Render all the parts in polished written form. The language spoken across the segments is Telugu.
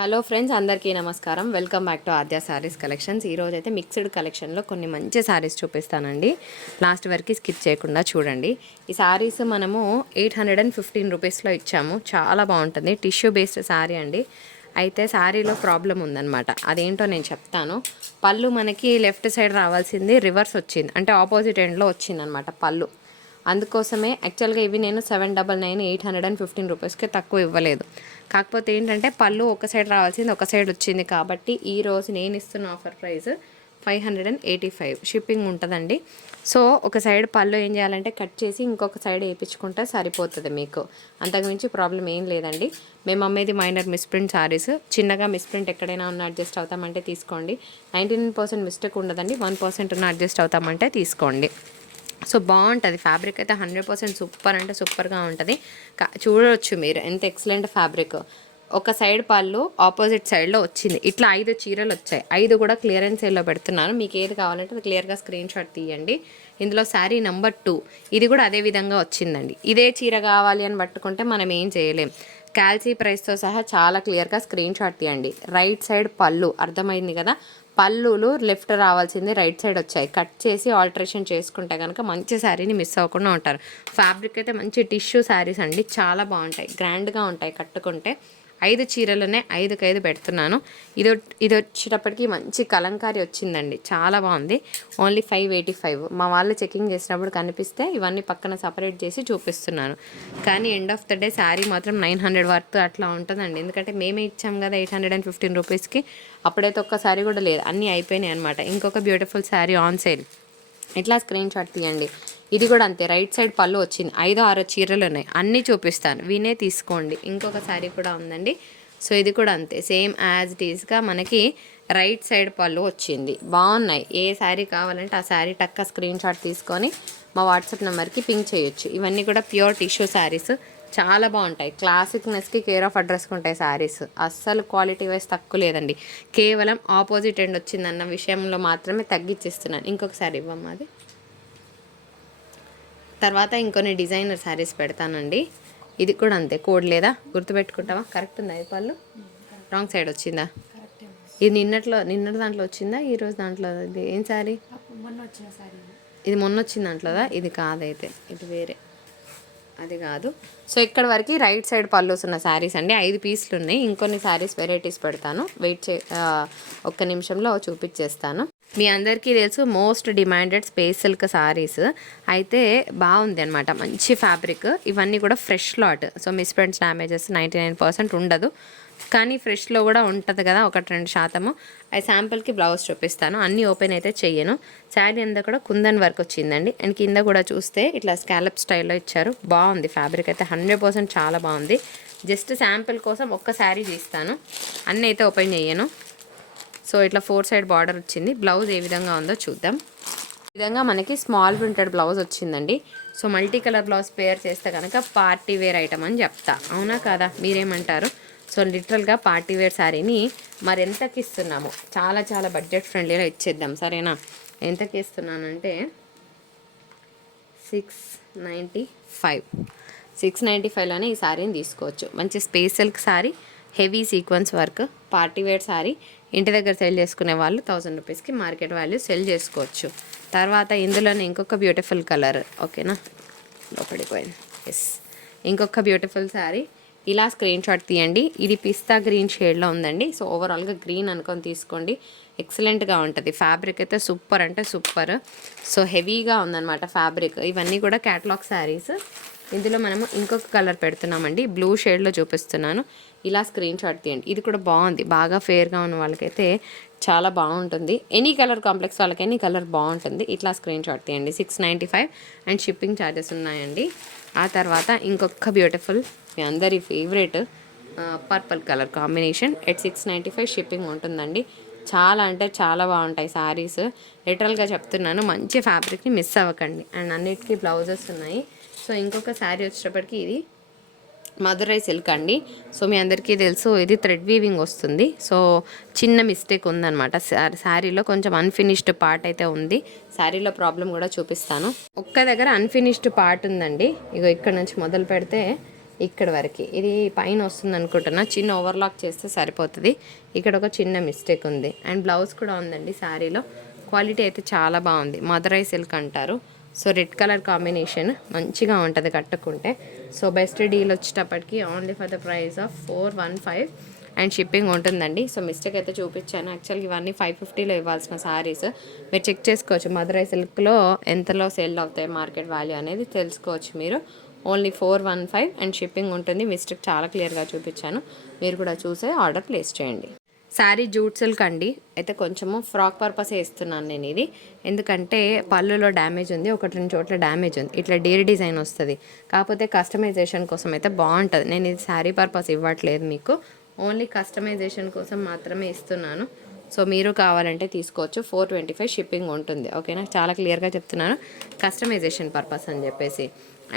హలో ఫ్రెండ్స్, అందరికీ నమస్కారం. Welcome back to Aadya saris collections. ఈరోజు అయితే మిక్స్డ్ కలెక్షన్లో కొన్ని మంచి శారీస్ చూపిస్తానండి. లాస్ట్ వరకు స్కిప్ చేయకుండా చూడండి. ఈ శారీస్ మనము 815 రూపీస్లో ఇచ్చాము. చాలా బాగుంటుంది. టిష్యూ బేస్డ్ శారీ అండి. అయితే శారీలో ప్రాబ్లం ఉందన్నమాట. అదేంటో నేను చెప్తాను. పళ్ళు మనకి లెఫ్ట్ సైడ్ రావాల్సింది రివర్స్ వచ్చింది, అంటే ఆపోజిట్ ఎండ్లో వచ్చిందనమాట పళ్ళు. అందుకోసమే యాక్చువల్గా ఇవి నేను 799 815 రూపీస్కి తక్కువ ఇవ్వలేదు. కాకపోతే ఏంటంటే పళ్ళు ఒక సైడ్ రావాల్సింది ఒక సైడ్ వచ్చింది, కాబట్టి ఈరోజు నేను ఇస్తున్న ఆఫర్ ప్రైస్ 585 షిప్పింగ్ ఉంటుందండి. సో ఒక సైడ్ పళ్ళు ఏం చేయాలంటే కట్ చేసి ఇంకొక సైడ్ వేయించుకుంటే సరిపోతుంది మీకు. అంతకుమించి ప్రాబ్లం ఏం లేదండి. మేము అమ్మేది మైనర్ మిస్ప్రింట్ శారీస్. చిన్నగా మిస్ప్రింట్ ఎక్కడైనా ఉన్న అడ్జస్ట్ అవుతామంటే తీసుకోండి. 99% మిస్టేక్ ఉండదండి. 1% ఉన్న అడ్జస్ట్ అవుతామంటే తీసుకోండి. సో బాగుంటుంది. ఫ్యాబ్రిక్ అయితే 100% సూపర్ అంటే సూపర్గా ఉంటుంది. చూడవచ్చు మీరు ఎంత ఎక్సలెంట్ ఫ్యాబ్రిక్. ఒక సైడ్ పళ్ళు ఆపోజిట్ సైడ్లో వచ్చింది. ఇట్లా 5 చీరలు వచ్చాయి. 5 కూడా క్లియరెన్స్ సేల్లో పెడుతున్నాను. మీకు ఏది కావాలంటే అది క్లియర్గా స్క్రీన్ షాట్ తీయండి. ఇందులో శారీ నెంబర్ 2 ఇది కూడా అదే విధంగా వచ్చిందండి. ఇదే చీర కావాలి అని పట్టుకుంటే మనం ఏం చేయలేం. క్యాల్సీ ప్రైస్తో సహా చాలా క్లియర్గా స్క్రీన్ షాట్ తీయండి. రైట్ సైడ్ పళ్ళు అర్థమైంది కదా. పళ్ళులు లెఫ్ట్ రావాల్సింది రైట్ సైడ్ వచ్చాయి. కట్ చేసి ఆల్టరేషన్ చేసుకుంటే కనుక మంచి శారీని మిస్ అవ్వకుండా ఉంటారు. ఫ్యాబ్రిక్ అయితే మంచి టిష్యూ శారీస్ అండి. చాలా బాగుంటాయి, గ్రాండ్గా ఉంటాయి కట్టుకుంటే. 5 చీరలనే 5కి 5 పెడుతున్నాను. ఇది వచ్చేటప్పటికి మంచి కలంకారీ వచ్చిందండి. చాలా బాగుంది. ఓన్లీ 585. మా వాళ్ళు చెకింగ్ చేసినప్పుడు కనిపిస్తే ఇవన్నీ పక్కన సపరేట్ చేసి చూపిస్తున్నాను. కానీ end of the day sari మాత్రం 900 వర్త్ అట్లా ఉంటుందండి. ఎందుకంటే మేమే ఇచ్చాం కదా 815 రూపీస్కి. అప్పుడైతే ఒక్క శారీ కూడా లేదు, అన్నీ అయిపోయినాయి అనమాట. ఇంకొక బ్యూటిఫుల్ శారీ ఆన్ సేల్. ఇట్లా స్క్రీన్ షాట్ తీయండి. ఇది కూడా అంతే. రైట్ సైడ్ పళ్ళు వచ్చింది. 5 6 చీరలు ఉన్నాయి. అన్నీ చూపిస్తాను, వినే తీసుకోండి. ఇంకొక శారీ కూడా ఉందండి. సో ఇది కూడా అంతే, సేమ్ యాజ్ ఇట్ ఈస్గా మనకి రైట్ సైడ్ పళ్ళు వచ్చింది. బాగున్నాయి. ఏ శారీ కావాలంటే ఆ శారీ టక్క స్క్రీన్ షాట్ తీసుకొని మా వాట్సాప్ నెంబర్కి పింక్ చేయొచ్చు. ఇవన్నీ కూడా ప్యూర్ టిష్యూ శారీస్. చాలా బాగుంటాయి. క్లాసిక్నెస్కి కేర్ ఆఫ్ అడ్రస్కి ఉంటాయి శారీస్. అస్సలు క్వాలిటీ వైజ్ తక్కువ లేదండి. కేవలం ఆపోజిట్ ఎండ్ వచ్చిందన్న విషయంలో మాత్రమే తగ్గించిస్తున్నాను. ఇంకొక శారీ ఇవ్వమ్మా. అది తర్వాత ఇంకొన్ని డిజైనర్ శారీస్ పెడతానండి. ఇది కూడా అంతే. కోడ్ లేదా గుర్తుపెట్టుకుంటావా? కరెక్ట్ ఉందా? ఈ పళ్ళు రాంగ్ సైడ్ వచ్చిందా? ఇది నిన్నటి దాంట్లో వచ్చిందా? ఈరోజు దాంట్లో? ఇది ఏం శారీ? ఇది మొన్న వచ్చిన దాంట్లోదా? ఇది కాదైతే, ఇది వేరే. అది కాదు. సో ఇక్కడ వరకు రైట్ సైడ్ పళ్ళుస్ ఉన్న శారీస్ అండి. 5 పీసులు ఉన్నాయి. ఇంకొన్ని శారీస్ వెరైటీస్ పెడతాను. ఒక్క నిమిషంలో చూపించేస్తాను. మీ అందరికీ తెలుసు most demanded space silk saris అయితే బాగుంది అనమాట. మంచి ఫ్యాబ్రిక్. ఇవన్నీ కూడా fresh lot. So misprints damages 99% ఉండదు. కానీ ఫ్రెష్లో కూడా ఉంటుంది కదా 1-2%. అది శాంపుల్కి బ్లౌజ్ చూపిస్తాను. అన్నీ ఓపెన్ అయితే చెయ్యను. శారీ అంతా కూడా కుందన్ వర్క్ వచ్చిందండి. అండ్ కింద కూడా చూస్తే ఇట్లా స్కాలప్ స్టైల్లో ఇచ్చారు. బాగుంది. ఫ్యాబ్రిక్ అయితే 100% చాలా బాగుంది. జస్ట్ శాంపుల్ కోసం ఒక్క శారీ తీస్తాను, అన్నీ అయితే ఓపెన్ చెయ్యను. సో ఇట్లా 4 సైడ్ బార్డర్ వచ్చింది. బ్లౌజ్ ఏ విధంగా ఉందో చూద్దాం. ఈ విధంగా మనకి స్మాల్ ప్రింటెడ్ బ్లౌజ్ వచ్చిందండి. సో మల్టీ కలర్ బ్లౌజ్ పేర్ చేస్తే కనుక పార్టీ వేర్ ఐటమ్ అని చెప్తా. అవునా కాదా? మీరేమంటారు? సో లిటరల్గా పార్టీ వేర్ శారీని మరి ఎంతకి ఇస్తున్నాము? చాలా చాలా బడ్జెట్ ఫ్రెండ్లీలో ఇచ్చేద్దాం, సరేనా? ఎంతకి ఇస్తున్నానంటే 695. 695లోనే ఈ శారీని తీసుకోవచ్చు. మంచి space silk sari, heavy sequence work, party wear sari. ఇంటి దగ్గర సెల్ చేసుకునే వాళ్ళు 1000 రూపీస్కి మార్కెట్ వాల్యూ సెల్ చేసుకోవచ్చు. తర్వాత ఇందులోనే ఇంకొక బ్యూటిఫుల్ కలర్. ఓకేనా? లోపలికి పోయింది. ఎస్, ఇంకొక బ్యూటిఫుల్ శారీ. ఇలా స్క్రీన్ షాట్ తీయండి. ఇది పిస్తా గ్రీన్ షేడ్లో ఉందండి. సో ఓవరాల్గా గ్రీన్ అనుకొని తీసుకోండి. ఎక్సలెంట్గా ఉంటుంది. ఫ్యాబ్రిక్ అయితే సూపర్ అంటే సూపర్. సో హెవీగా ఉందన్నమాట ఫ్యాబ్రిక్. ఇవన్నీ కూడా క్యాటలాగ్ శారీస్. ఇందులో మనము ఇంకొక కలర్ పెడుతున్నామండి. బ్లూ షేడ్లో చూపిస్తున్నాను. ఇలా స్క్రీన్ షాట్ తీయండి. ఇది కూడా బాగుంది. బాగా ఫేర్గా ఉన్న వాళ్ళకైతే చాలా బాగుంటుంది. ఎనీ కలర్ కాంప్లెక్స్ వాళ్ళకి ఎనీ కలర్ బాగుంటుంది. ఇట్లా స్క్రీన్ షాట్ తీయండి. 695 అండ్ షిప్పింగ్ ఛార్జెస్ ఉన్నాయండి. ఆ తర్వాత ఇంకొక బ్యూటిఫుల్ మీ అందరి favourite purple colour combination at 695 shipping ఉంటుందండి. చాలా అంటే చాలా బాగుంటాయి శారీస్. లిటరల్గా చెప్తున్నాను. మంచి ఫ్యాబ్రిక్ని మిస్ అవ్వకండి. అండ్ అన్నిటికీ బ్లౌజెస్ ఉన్నాయి. సో ఇంకొక శారీ వచ్చేటప్పటికి ఇది మధురై సిల్క్ అండి. సో మీ అందరికీ తెలుసు ఇది థ్రెడ్ వీవింగ్ వస్తుంది. సో చిన్న మిస్టేక్ ఉందన్నమాట. శారీలో కొంచెం అన్ఫినిష్డ్ పార్ట్ అయితే ఉంది. శారీలో ప్రాబ్లం కూడా చూపిస్తాను. ఒక్క దగ్గర అన్ఫినిష్డ్ పార్ట్ ఉందండి. ఇగో ఇక్కడ నుంచి మొదలు పెడితే ఇక్కడ వరకు ఇది పైన వస్తుంది అనుకుంటున్నా, చిన్న ఓవర్లాక్ చేస్తే సరిపోతుంది. ఇక్కడ ఒక చిన్న మిస్టేక్ ఉంది. అండ్ బ్లౌజ్ కూడా ఉందండి శారీలో. క్వాలిటీ అయితే చాలా బాగుంది, మదరై సిల్క్ అంటారు. సో రెడ్ కలర్ కాంబినేషన్ మంచిగా ఉంటుంది కట్టుకుంటే. సో బెస్ట్ డీల్ వచ్చేటప్పటికి only for the price of 415 and shipping ఉంటుందండి. సో మిస్టేక్ అయితే చూపించాను. యాక్చువల్గా ఇవన్నీ 550లో ఇవ్వాల్సిన శారీస్. మీరు చెక్ చేసుకోవచ్చు మదరై సిల్క్లో ఎంతలో సేల్ అవుతాయి మార్కెట్ వాల్యూ అనేది తెలుసుకోవచ్చు మీరు. ఓన్లీ 415 అండ్ షిప్పింగ్ ఉంటుంది. మిస్టేక్ చాలా క్లియర్గా చూపించాను, మీరు కూడా చూసే ఆర్డర్ ప్లేస్ చేయండి. శారీ జూట్ సిల్క్ అండి. అయితే కొంచెము ఫ్రాక్ పర్పసే ఇస్తున్నాను నేను ఇది, ఎందుకంటే పళ్ళులో డ్యామేజ్ ఉంది, 1-2 చోట్ల డ్యామేజ్ ఉంది. ఇట్లా డేర్ డిజైన్ వస్తుంది, కాకపోతే కస్టమైజేషన్ కోసం అయితే బాగుంటుంది. నేను ఇది శారీ పర్పస్ ఇవ్వట్లేదు మీకు, ఓన్లీ కస్టమైజేషన్ కోసం మాత్రమే ఇస్తున్నాను. సో మీరు కావాలంటే తీసుకోవచ్చు. 425 షిప్పింగ్ ఉంటుంది. ఓకేనా, చాలా క్లియర్గా చెప్తున్నాను, కస్టమైజేషన్ పర్పస్ అని చెప్పేసి.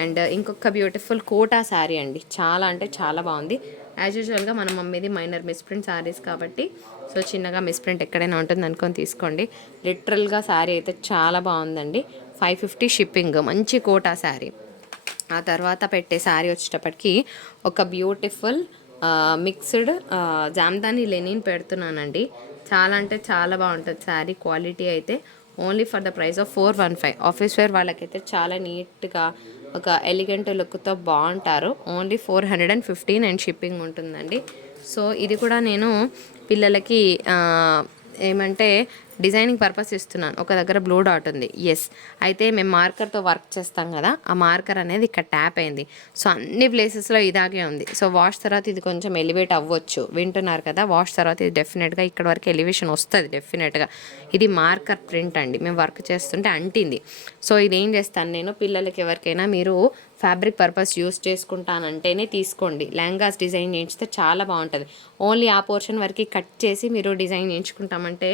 అండ్ ఇంకొక బ్యూటిఫుల్ కోటా శారీ అండి, చాలా అంటే చాలా బాగుంది. యాజ్ యూజువల్గా మనం అమ్మేది మైనర్ మిస్ప్రింట్ శారీస్ కాబట్టి సో చిన్నగా మిస్ప్రింట్ ఎక్కడైనా ఉంటుంది అనుకొని తీసుకోండి. లిటరల్గా శారీ అయితే చాలా బాగుందండి. 550 షిప్పింగ్, మంచి కోటా శారీ. ఆ తర్వాత పెట్టే శారీ వచ్చేటప్పటికి ఒక బ్యూటిఫుల్ మిక్స్డ్ జామ్దాని లెనిన్ పెడుతున్నానండి. చాలా అంటే చాలా బాగుంటుంది శారీ. క్వాలిటీ అయితే only for the price of 415. Office wear వాళ్ళకైతే చాలా నీట్గా ఒక ఎలిగెంట్ లుక్తో బాగుంటారు. ఓన్లీ 415 అండ్ షిప్పింగ్ ఉంటుందండి. సో ఇది కూడా నేను పిల్లలకి ఏమంటే డిజైనింగ్ పర్పస్ ఇస్తున్నాను. ఒక దగ్గర బ్లూ డాట్ ఉంది, ఎస్, అయితే మేము మార్కర్తో వర్క్ చేస్తాం కదా, ఆ మార్కర్ అనేది ఇక్కడ ట్యాప్ అయింది. సో అన్ని ప్లేసెస్లో ఇలాగే ఉంది. సో వాష్ తర్వాత ఇది కొంచెం ఎలివేట్ అవ్వచ్చు, వింటున్నారు కదా, వాష్ తర్వాత ఇది డెఫినెట్గా ఇక్కడ వరకు ఎలివేషన్ వస్తుంది డెఫినెట్గా. ఇది మార్కర్ ప్రింట్ అండి, మేము వర్క్ చేస్తుంటే అంటింది. సో ఇది ఏం చేస్తాను నేను, పిల్లలకి ఎవరికైనా మీరు ఫ్యాబ్రిక్ పర్పస్ యూస్ చేసుకుంటానంటేనే తీసుకోండి. లెహంగాస్ డిజైన్ చేయించితే చాలా బాగుంటుంది. ఓన్లీ ఆ పోర్షన్ వరకు కట్ చేసి మీరు డిజైన్ చేయించుకుంటామంటే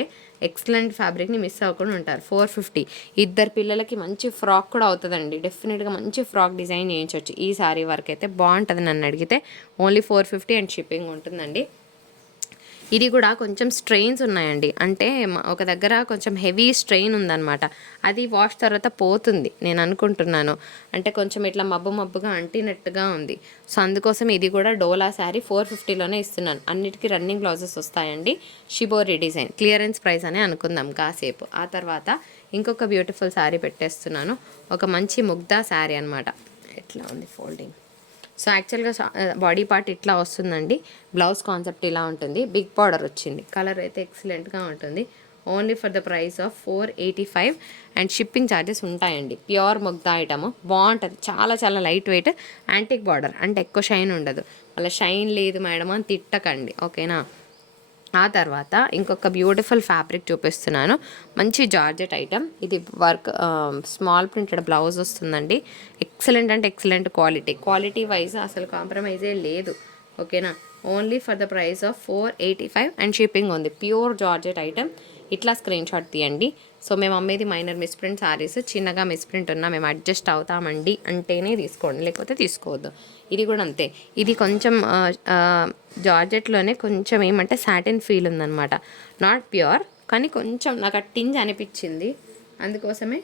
ఎక్సలెంట్ ఫ్యాబ్రిక్ని మిస్ అవ్వకుండా ఉంటారు. 450 ఇద్దరు పిల్లలకి మంచి ఫ్రాక్ కూడా అవుతుందండి. డెఫినెట్గా మంచి ఫ్రాక్ డిజైన్ చేయించవచ్చు. ఈ సారీ వరకు అయితే బాగుంటుంది నన్ను అడిగితే. ఓన్లీ 450 అండ్ షిప్పింగ్ ఉంటుందండి. ఇది కూడా కొంచెం స్ట్రెయిన్స్ ఉన్నాయండి, అంటే ఒక దగ్గర కొంచెం హెవీ స్ట్రెయిన్ ఉందన్నమాట. అది వాష్ తర్వాత పోతుంది నేను అనుకుంటున్నాను, అంటే కొంచెం ఇట్లా మబ్బుగా అంటినట్టుగా ఉంది. సో అందుకోసం ఇది కూడా డోలా శారీ 450లోనే ఇస్తున్నాను. అన్నిటికీ రన్నింగ్ బ్లౌజెస్ వస్తాయండి. షిబోరి డిజైన్ క్లియరెన్స్ ప్రైస్ అని అనుకుందాం కాసేపు. ఆ తర్వాత ఇంకొక బ్యూటిఫుల్ శారీ పెట్టేస్తున్నాను, ఒక మంచి ముగ్దా శారీ అనమాట. ఎట్లా ఉంది ఫోల్డింగ్. సో యాక్చువల్గా బాడీ పార్ట్ ఇట్లా వస్తుందండి, బ్లౌజ్ కాన్సెప్ట్ ఇలా ఉంటుంది, బిగ్ బార్డర్ వచ్చింది, కలర్ అయితే ఎక్సలెంట్గా ఉంటుంది. Only for the price of 485 and shipping charges ఉంటాయండి. ప్యూర్ ముగ్దా ఐటమ్ బాగుంటుంది, చాలా చాలా లైట్ వెయిట్, యాంటిక్ బార్డర్ అంటే ఎక్కువ షైన్ ఉండదు. అలా షైన్ లేదు మేడం అని తిట్టకండి, ఓకేనా. ఆ తర్వాత ఇంకొక బ్యూటిఫుల్ ఫ్యాబ్రిక్ చూపిస్తున్నాను, మంచి జార్జెట్ ఐటమ్. ఇది వర్క్ స్మాల్ ప్రింటెడ్ బ్లౌజ్ వస్తుందండి. ఎక్సలెంట్ అంటే ఎక్సలెంట్ క్వాలిటీ వైజ్ అసలు కాంప్రమైజే లేదు, ఓకేనా. Only for the price of 485 and shipping ఉంది. Pure georgette item. ఇట్లా స్క్రీన్ షాట్ తీయండి. సో మేము అమ్మేది మైనర్ మిస్ప్రింట్ శారీస్, చిన్నగా మిస్ప్రింట్ ఉన్నా మేము అడ్జస్ట్ అవుతామండి అంటేనే తీసుకోండి, లేకపోతే తీసుకోవద్దు. ఇది కూడా అంతే, ఇది కొంచెం జార్జెట్లోనే కొంచెం ఏమంటే సాటిన్ ఫీల్ ఉందన్నమాట, నాట్ ప్యూర్, కానీ కొంచెం నాకు ఆ టింజ్ అనిపించింది, అందుకోసమే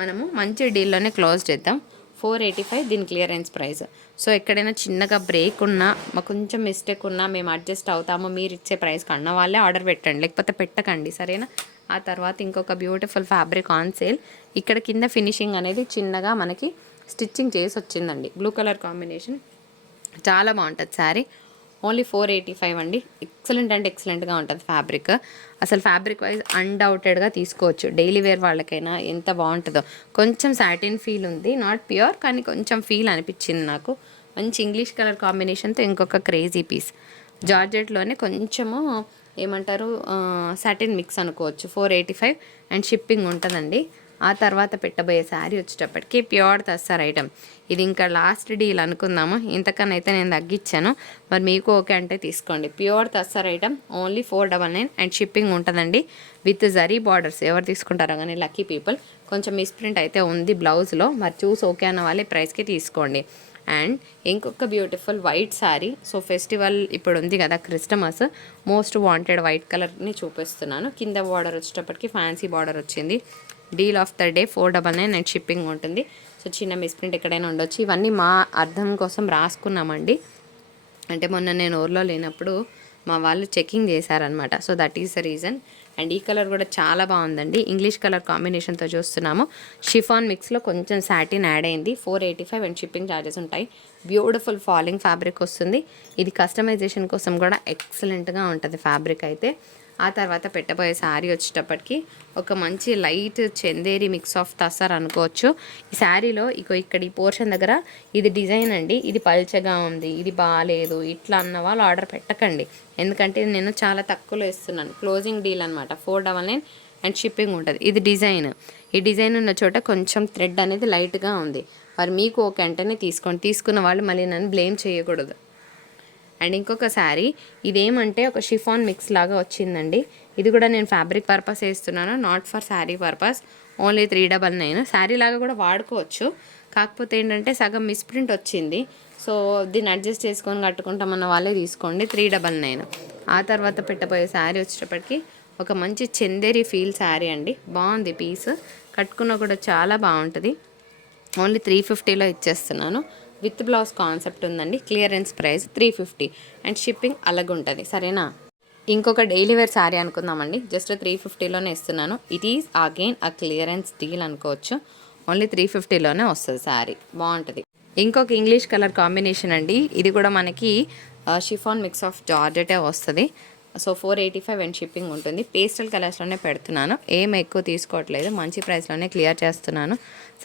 మనము మంచి డీల్లోనే క్లోజ్ చేద్దాం. 485 దీని క్లియరెన్స్ ప్రైస్. సో ఎక్కడైనా చిన్నగా బ్రేక్ ఉన్నా, మాకు కొంచెం మిస్టేక్ ఉన్నా మేము అడ్జస్ట్ అవుతాము, మీరు ఇచ్చే ప్రైస్కి అన్న వాళ్ళే ఆర్డర్ పెట్టండి, లేకపోతే పెట్టకండి, సరేనా. ఆ తర్వాత ఇంకొక బ్యూటిఫుల్ ఫ్యాబ్రిక్ ఆన్ సేల్. ఇక్కడ కింద ఫినిషింగ్ అనేది చిన్నగా మనకి స్టిచ్చింగ్ చేసి వచ్చిందండి, బ్లూ కలర్ కాంబినేషన్, చాలా బాగుంటుంది శారీ. ఓన్లీ 485 అండి. ఎక్సలెంట్ అంటే ఎక్సలెంట్గా ఉంటుంది ఫ్యాబ్రిక్. అసలు ఫ్యాబ్రిక్ వైజ్ అన్డౌటెడ్గా తీసుకోవచ్చు, డైలీ వేర్ వాళ్ళకైనా ఎంత బాగుంటుందో. కొంచెం సాటిన్ ఫీల్ ఉంది, నాట్ ప్యూర్, కానీ కొంచెం ఫీల్ అనిపించింది నాకు. మంచి ఇంగ్లీష్ కలర్ కాంబినేషన్తో ఇంకొక క్రేజీ పీస్, జార్జెట్లోనే కొంచెము ఏమంటారు సాటిన్ మిక్స్ అనుకోవచ్చు. 485 అండ్ షిప్పింగ్ ఉంటుందండి. ఆ తర్వాత పెట్టబోయే శారీ వచ్చేటప్పటికి ప్యూర్ తస్సర్ ఐటమ్. ఇది ఇంకా లాస్ట్ డీల్ అనుకుందాము, ఇంతకన్నా అయితే నేను తగ్గించాను, మరి మీకు ఓకే అంటే తీసుకోండి. Pure tussar item, only 499 and shipping ఉంటుందండి విత్ జరీ బార్డర్స్. ఎవరు తీసుకుంటారో కానీ లక్కీ పీపుల్. కొంచెం మిస్ప్రింట్ అయితే ఉంది బ్లౌజ్లో, మరి చూసి ఓకే అన్న వాళ్ళే ప్రైస్కి తీసుకోండి. అండ్ ఇంకొక beautiful white sari. So festival ఇప్పుడు ఉంది కదా, క్రిస్టమస్, మోస్ట్ వాంటెడ్ వైట్ కలర్ని చూపిస్తున్నాను. కింద బార్డర్ వచ్చేటప్పటికి ఫ్యాన్సీ బార్డర్ వచ్చింది. Deal of the day 499 and shipping ఉంటుంది. సో సో చిన్న మిస్ప్రింట్ ఎక్కడైనా ఉండొచ్చు. ఇవన్నీ మా అర్థం కోసం రాసుకున్నామండి. అంటే మొన్న నేను ఊర్లో లేనప్పుడు మా వాళ్ళు చెకింగ్ చేశారనమాట. So that is the reason. And ఈ కలర్ కూడా చాలా బాగుందండి. ఇంగ్లీష్ కలర్ కాంబినేషన్తో చూస్తున్నాము. షిఫాన్ మిక్స్లో కొంచెం సాటిన్ యాడ్ అయింది. 485 అండ్ షిప్పింగ్ ఛార్జెస్ ఉంటాయి. బ్యూటిఫుల్ ఫాలింగ్ ఫ్యాబ్రిక్ వస్తుంది. ఇది కస్టమైజేషన్ కోసం కూడా ఎక్సలెంట్గా ఉంటుంది ఫ్యాబ్రిక్ అయితే. ఆ తర్వాత పెట్టబోయే శారీ వచ్చేటప్పటికి ఒక మంచి light Chanderi mix of tussar అనుకోవచ్చు. ఈ శారీలో ఇక్కడ ఈ పోర్షన్ దగ్గర ఇది డిజైన్ అండి. ఇది పల్చగా ఉంది, ఇది బాగాలేదు ఇట్లా అన్న వాళ్ళు ఆర్డర్ పెట్టకండి. ఎందుకంటే నేను చాలా తక్కువలో ఇస్తున్నాను. క్లోజింగ్ డీల్ అనమాట. 499 అండ్ షిప్పింగ్ ఉంటుంది. ఇది డిజైన్. ఈ డిజైన్ ఉన్న చోట కొంచెం థ్రెడ్ అనేది లైట్గా ఉంది. మరి మీకు ఒక వెంటనే తీసుకోండి. తీసుకున్న వాళ్ళు మళ్ళీ నన్ను బ్లేమ్ చేయకూడదు. అండ్ ఇంకొక శారీ ఇదేమంటే ఒక షిఫాన్ మిక్స్ లాగా వచ్చిందండి. ఇది కూడా నేను ఫ్యాబ్రిక్ పర్పస్ వేస్తున్నాను, not for sari purpose. Only 399. Sari లాగా కూడా వాడుకోవచ్చు. కాకపోతే ఏంటంటే సగం మిస్ప్రింట్ వచ్చింది. సో దీన్ని అడ్జస్ట్ చేసుకొని కట్టుకుంటామన్న వాళ్ళే తీసుకోండి. 399. ఆ తర్వాత పెట్టబోయే శారీ వచ్చేటప్పటికి ఒక మంచి చందేరి ఫీల్ శారీ అండి. బాగుంది పీస్. కట్టుకున్న కూడా చాలా బాగుంటుంది. ఓన్లీ 350లో ఇచ్చేస్తున్నాను. విత్ బ్లౌజ్ కాన్సెప్ట్ ఉందండి. క్లియరెన్స్ ప్రైస్ 350 అండ్ షిప్పింగ్ అలాగుంటుంది. సరేనా? ఇంకొక డైలీ వేర్ శారీ అనుకుందామండి. జస్ట్ 350లోనే ఇస్తున్నాను. ఇట్ ఈజ్ అగైన్ ఆ క్లియరెన్స్ డీల్ అనుకోవచ్చు. ఓన్లీ 350లోనే వస్తుంది శారీ. బాగుంటుంది. ఇంకొక ఇంగ్లీష్ కలర్ కాంబినేషన్ అండి. ఇది కూడా మనకి షిఫాన్ మిక్స్ ఆఫ్ జార్జెటే వస్తుంది. సో 485 అండ్ షిప్పింగ్ ఉంటుంది. పేస్టల్ కలర్స్లోనే పెడుతున్నాను. ఏం ఎక్కువ తీసుకోవట్లేదు. మంచి ప్రైస్లోనే క్లియర్ చేస్తున్నాను.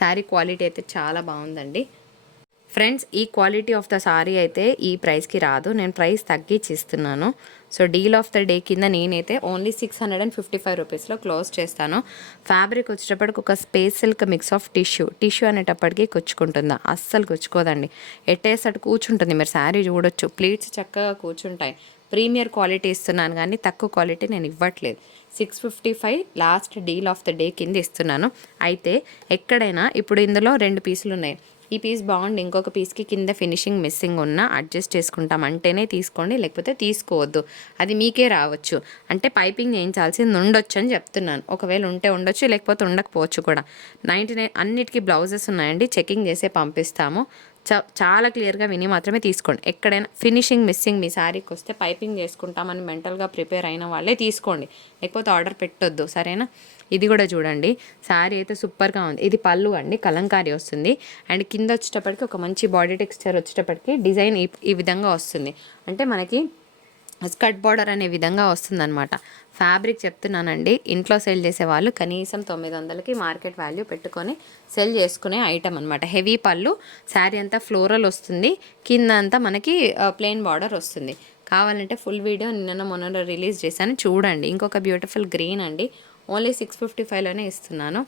శారీ క్వాలిటీ అయితే చాలా బాగుందండి. ఫ్రెండ్స్, ఈ క్వాలిటీ ఆఫ్ ద సారీ అయితే ఈ ప్రైస్కి రాదు. నేను ప్రైస్ తగ్గించి ఇస్తున్నాను. So deal of the day కింద నేనైతే ఓన్లీ 655 రూపీస్లో క్లోజ్ చేస్తాను. ఫ్యాబ్రిక్ వచ్చేటప్పటికి ఒక space silk mix of tissue అనేటప్పటికీ కుచ్చుకుంటుందా? అస్సలు కుచ్చుకోదండి. ఎట్టేసటి కూర్చుంటుంది. మీరు శారీ చూడొచ్చు. ప్లీట్స్ చక్కగా కూర్చుంటాయి. ప్రీమియర్ క్వాలిటీ ఇస్తున్నాను కానీ తక్కువ క్వాలిటీ నేను ఇవ్వట్లేదు. 655 last deal of the day కింద ఇస్తున్నాను. అయితే ఎక్కడైనా ఇప్పుడు ఇందులో 2 పీసులు ఉన్నాయి. ఈ పీస్ బాగుండి ఇంకొక పీస్కి కింద ఫినిషింగ్ మిస్సింగ్ ఉన్నా అడ్జస్ట్ చేసుకుంటాం అంటేనే తీసుకోండి, లేకపోతే తీసుకోవద్దు. అది మీకే రావచ్చు. అంటే పైపింగ్ చేయించాల్సింది ఉండొచ్చు అని చెప్తున్నాను. ఒకవేళ ఉంటే ఉండొచ్చు, లేకపోతే ఉండకపోవచ్చు కూడా. 99 అన్నిటికీ బ్లౌజెస్ ఉన్నాయండి. చెకింగ్ చేసే పంపిస్తాము. చాలా క్లియర్గా విని మాత్రమే తీసుకోండి. ఎక్కడైనా ఫినిషింగ్ మిస్సింగ్ మీ శారీకి వస్తే పైపింగ్ చేసుకుంటామని మెంటల్గా ప్రిపేర్ అయిన వాళ్ళే తీసుకోండి, లేకపోతే ఆర్డర్ పెట్టొద్దు. సరేనా? ఇది కూడా చూడండి. శారీ అయితే సూపర్గా ఉంది. ఇది పళ్ళు అండి, కలంకారీ వస్తుంది. అండ్ కింద వచ్చేటప్పటికి ఒక మంచి బాడీ టెక్స్చర్ వచ్చేటప్పటికి డిజైన్ ఈ విధంగా వస్తుంది. అంటే మనకి స్కర్ట్ బార్డర్ అనే విధంగా వస్తుందన్నమాట. ఫ్యాబ్రిక్ చెప్తున్నానండి. ఇంట్లో సేల్ చేసే వాళ్ళు కనీసం 900కి మార్కెట్ వాల్యూ పెట్టుకొని సెల్ చేసుకునే ఐటమ్ అనమాట. హెవీ పళ్ళు, శారీ అంతా ఫ్లోరల్ వస్తుంది. కింద అంతా మనకి ప్లెయిన్ బార్డర్ వస్తుంది. కావాలంటే ఫుల్ వీడియో నిన్న మొన్న రిలీజ్ చేశాను, చూడండి. ఇంకొక బ్యూటిఫుల్ గ్రీన్ అండి. ఓన్లీ 655లోనే ఇస్తున్నాను.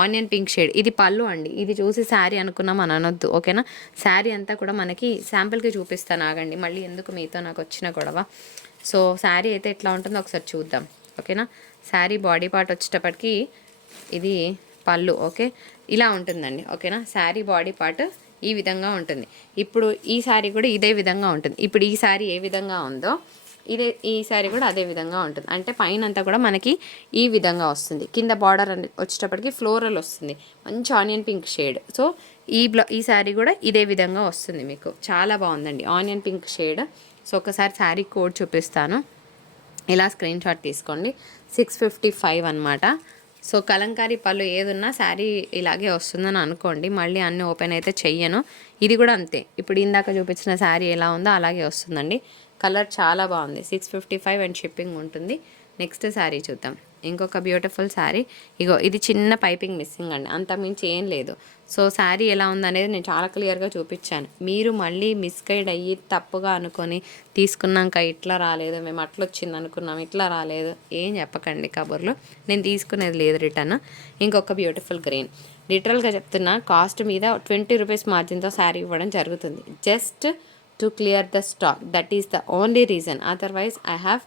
Onion pink shade. ఇది పళ్ళు అండి. ఇది చూసి శారీ అనుకున్నాం అని అనొద్దు, ఓకేనా? శారీ అంతా కూడా మనకి శాంపుల్కి చూపిస్తాను, ఆగండి. మళ్ళీ ఎందుకు మీతో నాకు వచ్చిన గొడవ. సో శారీ అయితే ఎట్లా ఉంటుందో ఒకసారి చూద్దాం, ఓకేనా? శారీ బాడీ పార్ట్ వచ్చేటప్పటికి ఇది పళ్ళు, ఓకే? ఇలా ఉంటుందండి, ఓకేనా? శారీ బాడీ పార్ట్ ఈ విధంగా ఉంటుంది. ఇప్పుడు ఈ శారీ కూడా ఇదే విధంగా ఉంటుంది. ఇప్పుడు ఈ శారీ ఏ విధంగా ఉందో ఈ శారీ కూడా అదే విధంగా ఉంటుంది. అంటే పైన అంతా కూడా మనకి ఈ విధంగా వస్తుంది. కింద బార్డర్ వచ్చేటప్పటికి ఫ్లోరల్ వస్తుంది, మంచి ఆనియన్ పింక్ షేడ్. సో ఈ శారీ కూడా ఇదే విధంగా వస్తుంది. మీకు చాలా బాగుందండి, ఆనియన్ పింక్ షేడ్. సో ఒకసారి శారీ కోడ్ చూపిస్తాను. ఇలా స్క్రీన్ షాట్ తీసుకోండి. 655 అనమాట. సో కలంకారీ పళ్ళు ఏదున్నా శారీ ఇలాగే వస్తుందని అనుకోండి. మళ్ళీ అన్నీ ఓపెన్ అయితే చెయ్యను. ఇది కూడా అంతే. ఇప్పుడు ఇందాక చూపించిన శారీ ఎలా ఉందో అలాగే వస్తుందండి. కలర్ చాలా బాగుంది. 655 అండ్ షిప్పింగ్ ఉంటుంది. నెక్స్ట్ శారీ చూద్దాం. ఇంకొక బ్యూటిఫుల్ శారీ. ఇగో ఇది చిన్న పైపింగ్ మిస్సింగ్ అండి, అంతకుమించి ఏం లేదు. సో శారీ ఎలా ఉందనేది నేను చాలా క్లియర్గా చూపించాను. మీరు మళ్ళీ మిస్గైడ్ అయ్యి తప్పుగా అనుకొని తీసుకున్నాక ఇట్లా రాలేదు, మేము అట్లా వచ్చింది అనుకున్నాం, ఇట్లా రాలేదు, ఏం చెప్పకండి కబుర్లు. నేను తీసుకునేది లేదు రిటర్న్. ఇంకొక బ్యూటిఫుల్ గ్రీన్. లిటరల్గా చెప్తున్నా, కాస్ట్ మీద 20 రూపీస్ మార్జిన్తో శారీ ఇవ్వడం జరుగుతుంది. Just to clear the stock. That is the only reason. Otherwise I have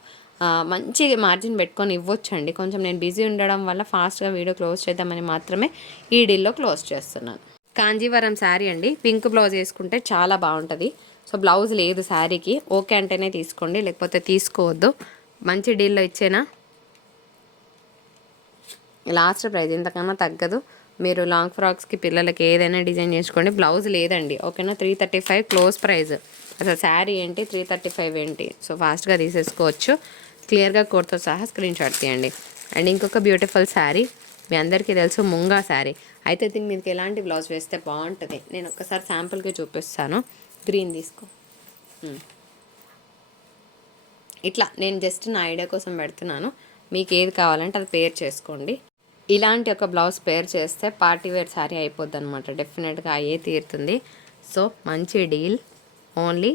మంచి మార్జిన్ పెట్టుకొని ఇవ్వచ్చండి. కొంచెం నేను బిజీ ఉండడం వల్ల ఫాస్ట్గా వీడియో క్లోజ్ చేద్దామని మాత్రమే ఈ డీల్లో క్లోజ్ చేస్తున్నాను. కాంజీవరం శారీ అండి. పింక్ బ్లౌజ్ వేసుకుంటే చాలా బాగుంటుంది. సో బ్లౌజ్ లేదు శారీకి, ఓకే అంటేనే తీసుకోండి, లేకపోతే తీసుకోవద్దు. మంచి డీల్లో ఇచ్చేనా. లాస్ట్ ప్రైజ్ ఇంతకన్నా తగ్గదు. మీరు లాంగ్ ఫ్రాక్స్కి పిల్లలకి ఏదైనా డిజైన్ చేసుకోండి. బ్లౌజ్ లేదండి, ఓకేనా. 335 క్లోజ్ ప్రైస్. అసలు శారీ ఏంటి, 335 ఏంటి. సో ఫాస్ట్గా తీసేసుకోవచ్చు. క్లియర్గా కోడ్తో సహా స్క్రీన్ షాట్ తీయండి. అండ్ ఇంకొక బ్యూటిఫుల్ శారీ, మీ అందరికీ తెలుసు, ముంగా శారీ. అయితే దీని మీదకి ఎలాంటి బ్లౌజ్ వేస్తే బాగుంటుంది, నేను ఒక్కసారి శాంపుల్కి చూపిస్తాను. గ్రీన్ తీసుకో. ఇట్లా నేను జస్ట్ నా ఐడియా కోసం పెడుతున్నాను. మీకు ఏది కావాలంటే అది పేర్ చేసుకోండి. ఇలాంటి ఒక బ్లౌజ్ పేర్ చేస్తే పార్టీ వేర్ శారీ అయిపోద్ది అనమాట. డెఫినెట్గా అయ్యే తీరుతుంది. సో మంచి డీల్, ఓన్లీ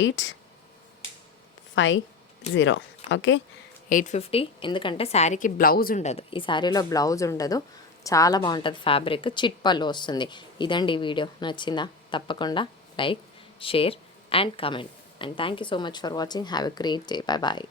850. ఓకే, 850. ఎందుకంటే శారీకి బ్లౌజ్ ఉండదు, ఈ శారీలో బ్లౌజ్ ఉండదు. చాలా బాగుంటుంది ఫ్యాబ్రిక్, చిట్ పళ్ళు వస్తుంది. ఇదండి ఈ వీడియో. నచ్చిందా? తప్పకుండా like, share and comment. And thank you so much for watching. Have a great day. Bye bye.